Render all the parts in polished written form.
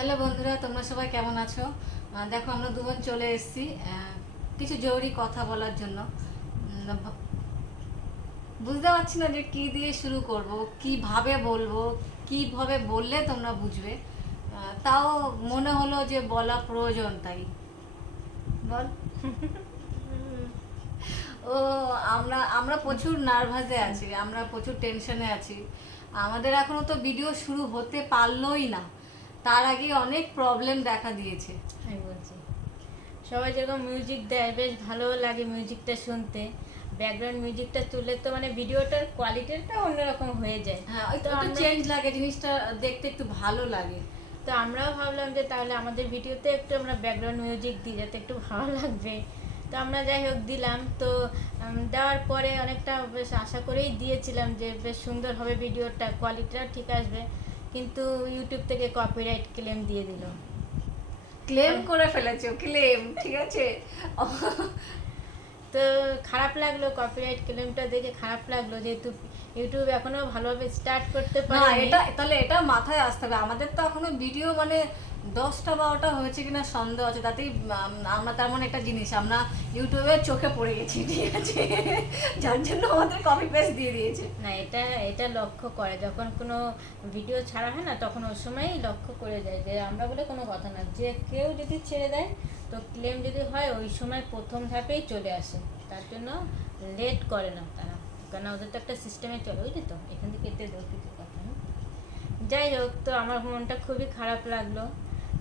Hello বন্ধুরা, তোমরা সবাই কেমন আছো? দেখো আমরা দুজন চলে এসেছি কিছু জরুরি কথা বলার জন্য। বুঝতে পারছি না যে কি দিয়ে শুরু করব, কিভাবে বলবো, কিভাবে বললে তোমরা বুঝবে। তাও মনে হলো যে বলা প্রয়োজন, তাই বল। ও, আমরা আমরা প্রচুর নার্ভাসে আছি, আমরা প্রচুর টেনশনে আছি। আমাদের এখনো তো ভিডিও শুরু হতে পারলোই না, তার আগে অনেক প্রবলেম দেখা দিয়েছে। আমি বলছি সবাই যেরকম মিউজিক দেয় বেশ ভালো লাগে মিউজিকটা শুনতে, ব্যাকগ্রাউন্ড মিউজিকটা তুললে তো মানে ভিডিওটার কোয়ালিটিটা অন্যরকম হয়ে যায়। হ্যাঁ, তো একটু চেঞ্জ লাগে, জিনিসটা দেখতে একটু ভালো লাগে। তো আমরাও ভাবলাম যে তাহলে আমাদের ভিডিওতে একটু আমরা ব্যাকগ্রাউন্ড মিউজিক দিই যাতে একটু ভালো লাগবে। তো আমরা যাই হোক দিলাম। তো দেওয়ার পরে অনেকটা বেশ আশা করেই দিয়েছিলাম যে বেশ সুন্দর হবে ভিডিওটা, কোয়ালিটিটা ঠিক আসবে, কিন্তু ইউটিউব থেকে কপিরাইট ক্লেম দিয়ে দিল। ক্লেম করে ফেলেছো, ক্লেম, ঠিক আছে। তো খারাপ লাগলো, কপিরাইট ক্লেমটা দেখে খারাপ লাগলো, যেহেতু ইউটিউব এখনো ভালোভাবে স্টার্ট করতে না, পারে। এটা মাথায় আসতে হবে। আমাদের তো এখনো ভিডিও মানে 10টা-12টা হয়েছে কিনা সন্দেহ আছে, তাতেই আমরা তার মানে একটা জিনিস আমরা ইউটিউবে চোখে পড়ে গেছি, ঠিক আছে, যার জন্য আমাদের কপি পেস্ট দিয়ে দিয়েছে। না, এটা এটা লক্ষ্য করে যখন কোনো ভিডিও ছাড়া হয় না, তখন ওই সময়ই লক্ষ্য করে যায় যে আমরা বলে কোনো কথা না, যে কেউ যদি ছেড়ে দেয় তো ক্লেম যদি হয় ওই সময় প্রথম ধাপেই চলে আসে, তার জন্য লেট করে না তারা, কারণ ওদের তো একটা সিস্টেমে চলে, বুঝলি তো। এখান থেকে কেটে দেবো কিছু কথা না। যাই হোক, তো আমার মনটা খুবই খারাপ লাগলো,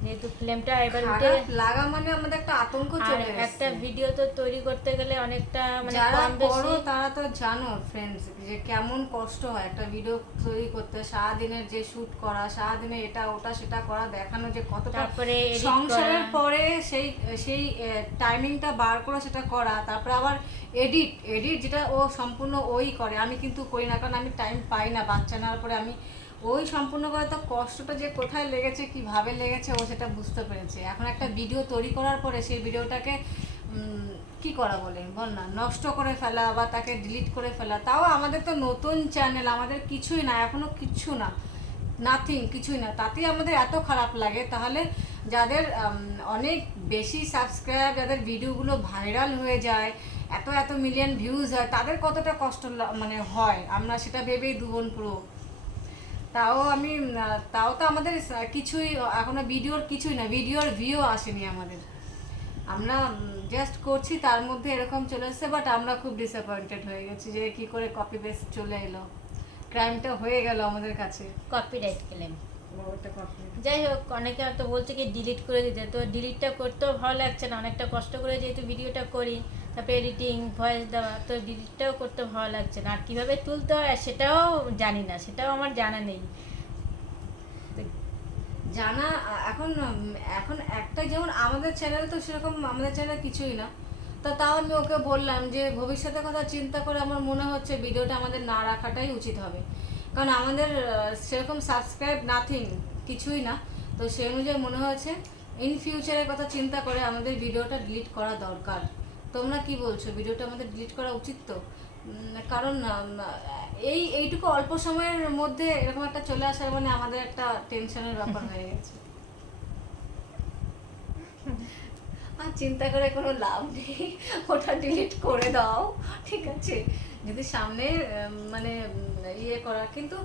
যেহেতু ফিল্মটা এবার উঠে খারাপ লাগা মানে আমাদের একটা আতঙ্ক চলে আর এসেছে। একটা ভিডিও তো তৈরি করতে গেলে অনেকটা মানে যারা কম করো বেশি। তারা তো জানো ফ্রেন্ডস, যে কেমন কষ্ট হয় একটা ভিডিও তৈরি করতে, সারাদিনের যে শুট করা, সারাদিনে এটা ওটা সেটা করা, দেখানো যে কতটা, তারপরে edit সংসারের করা। পরে সেই সেই টাইমিংটা বার করে সেটা করা, তারপরে আবার এডিট এডিট যেটা ও সম্পূর্ণ ওই করে, আমি কিন্তু করি না, কারণ আমি টাইম পাই না। বাচ্চা নেওয়ার পরে আমি ওই সম্পূর্ণ করে, তো কষ্টটা যে কোথায় লেগেছে, কিভাবে লেগেছে, ও সেটা বুঝতে পেরেছে। এখন একটা ভিডিও তৈরি করার পরে সেই ভিডিওটাকে কি করা বলে বল না, নষ্ট করে ফেলা বা তাকে ডিলিট করে ফেলা। তাও আমাদের তো নতুন চ্যানেল, আমাদের কিছুই না, এখনো কিচ্ছু না, নাথিং, কিছুই না, তাতেই আমাদের এত খারাপ লাগে। তাহলে যাদের অনেক বেশি সাবস্ক্রাইব, যাদের ভিডিওগুলো ভাইরাল হয়ে যায়, এত এত মিলিয়ন ভিউজ হয়, তাদের কতটা কষ্ট মানে হয়, আমরা সেটা ভেবেই দুবন পুরো। তাও তো আমাদের কিছুই এখনো ভিডিওর কিছুই না, ভিডিওর ভিউ আসেনি আমাদের। আমরা জাস্ট করছি, তার মধ্যে এরকম চলে এসেছে। বাট আমরা খুব ডিসঅ্যাপয়েন্টেড হয়ে গেছি যে কি করে কপি পেস্ট চলে এলো, ক্রাইমটা হয়ে গেল আমাদের কাছে। Copyright claim. ওটা কপি। যাই হোক, অনেকে হয়তো বলছে কি ডিলিট করে দিতে, তো ডিলিটটা করতেও ভালো লাগছে না, অনেকটা কষ্ট করে যেহেতু ভিডিওটা করি, তারপরে এডিটিং ভয়েস দেওয়া, তো ডিলিটটাও করতে ভালো লাগছে না। আর কীভাবে তুলতে হয় সেটাও জানি না, সেটাও আমার জানা নেই। জানা এখন এখন একটা, যেমন আমাদের চ্যানেল তো সেরকম, আমাদের চ্যানেল কিছুই না, তো তাও আমি ওকে বললাম যে ভবিষ্যতের কথা চিন্তা করে আমার মনে হচ্ছে ভিডিওটা আমাদের না রাখাটাই উচিত হবে, কারণ আমাদের সেরকম সাবস্ক্রাইব নাথিং, কিছুই না। তো সেই অনুযায়ী মনে হয়েছে ইন ফিউচারের কথা চিন্তা করে আমাদের ভিডিওটা ডিলিট করা দরকার। তোমরা কি বলছো, ভিডিওটা আমাদের ডিলিট করা উচিত তো? কারণ এইটুকু অল্প সময়ের মধ্যে এরকম একটা চলে আসার মানে আমাদের একটা টেনশনের ব্যাপার হয়ে গেছে। আর চিন্তা করে কোনো লাভ নেই, ওটা ডিলিট করে দাও, ঠিক আছে। যদি সামনে মানে ইয়ে করা, কিন্তু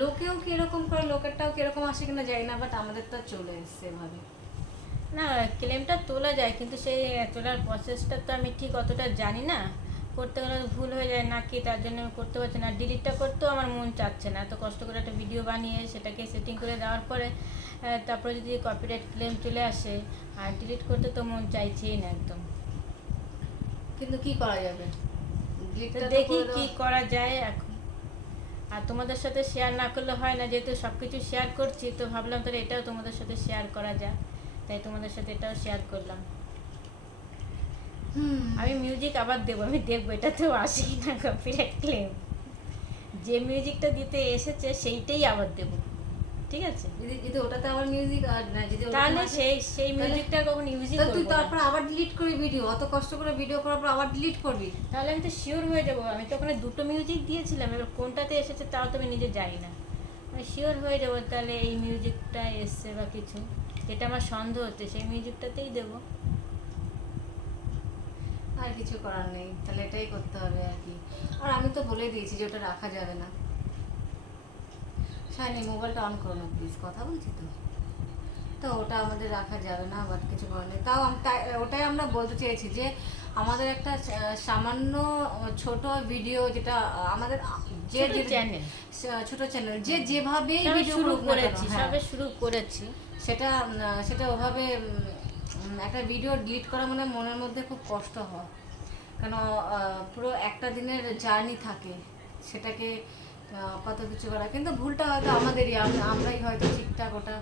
লোকেও কিরকম করে, লোকেরটাও কিরকম আসে কিনা জানি না, বাট আমাদের তো চলে এসছে এভাবে। না, ক্লেমটা তোলা যায়, কিন্তু সেই তোলার প্রসেসটা তো আমি ঠিক অতটা জানি না, করতে গেলে ভুল হয়ে যায় নাকি, তার জন্য আমি করতে পারছি না। ডিলিটটা করতেও আমার মন চাচ্ছে না, এত কষ্ট করে একটা ভিডিও বানিয়ে সেটাকে সেটিং করে দেওয়ার পরে তারপরে যদি কপিরাইট ক্লেম চলে আসে, আর ডিলিট করতে তো মন চাইছেই না একদম। কিন্তু কি করা যাবে, তো দেখি কি করা যায় এখন। আর তোমাদের সাথে শেয়ার না করলে হয় না, যেহেতু সব কিছু শেয়ার করছি, তো ভাবলাম তাহলে এটাও তোমাদের সাথে শেয়ার করা যায়, তাই তোমাদের সাথে এটাও শেয়ার করলাম। আমি মিউজিক আবার দেবো, আমি দেখবো এটাতেও আসে না কপিরাইট ক্লেম। যে মিউজিকটা দিতে এসেছে সেইটাই আবার দেবো, ঠিক আছে। যদি ওটাতে আবার মিউজিক আর না, যদি তাহলে সেই মিউজিকটা কখন ইউজই তুই করবো না। তারপর আবার ডিলিট করবি ভিডিও, অত কষ্ট করে ভিডিও করার পর আবার ডিলিট করবি, তাহলে আমি তো শিওর হয়ে যাবো। আমি তো ওখানে দুটো মিউজিক দিয়েছিলাম, এবার কোনটাতে এসেছে তাও তো আমি নিজে জানি না, শিওর হয়ে যাবো তাহলে এই মিউজিকটা এসছে বা কিছু, যেটা আমার সন্দেহ হচ্ছে সেই মিউজিকটাতেই দেবো। আর কিছু করার নেই, তাহলে এটাই করতে হবে আর কি। আর আমি তো বলে দিয়েছি যে ওটা রাখা যাবে না। শাইনি মোবাইলটা অন করো না প্লিজ, কথা বলছি তো। তো ওটা আমাদের রাখা যাবে না, বাট কিছু করার নেই। তাও ওটাই আমরা বলতে চেয়েছি যে আমাদের একটা সামান্য ছোট ভিডিও, যেটা আমাদের যে ছোট চ্যানেল, ছোট চ্যানেল, যে যেভাবেই সবে ভিডিও শুরু করুক না কেন, করেছি, হ্যাঁ, সবে শুরু করেছি। সেটা সেটা ওভাবে একটা ভিডিও ডিলিট করা মানে মনের মধ্যে খুব কষ্ট হয়। কেন পুরো একটা দিনের জার্নি থাকে, সেটাকে কত কিছু করা, কিন্তু ভুলটা হয়তো আমাদেরই, আমরাই হয়তো ঠিকঠাক ওটা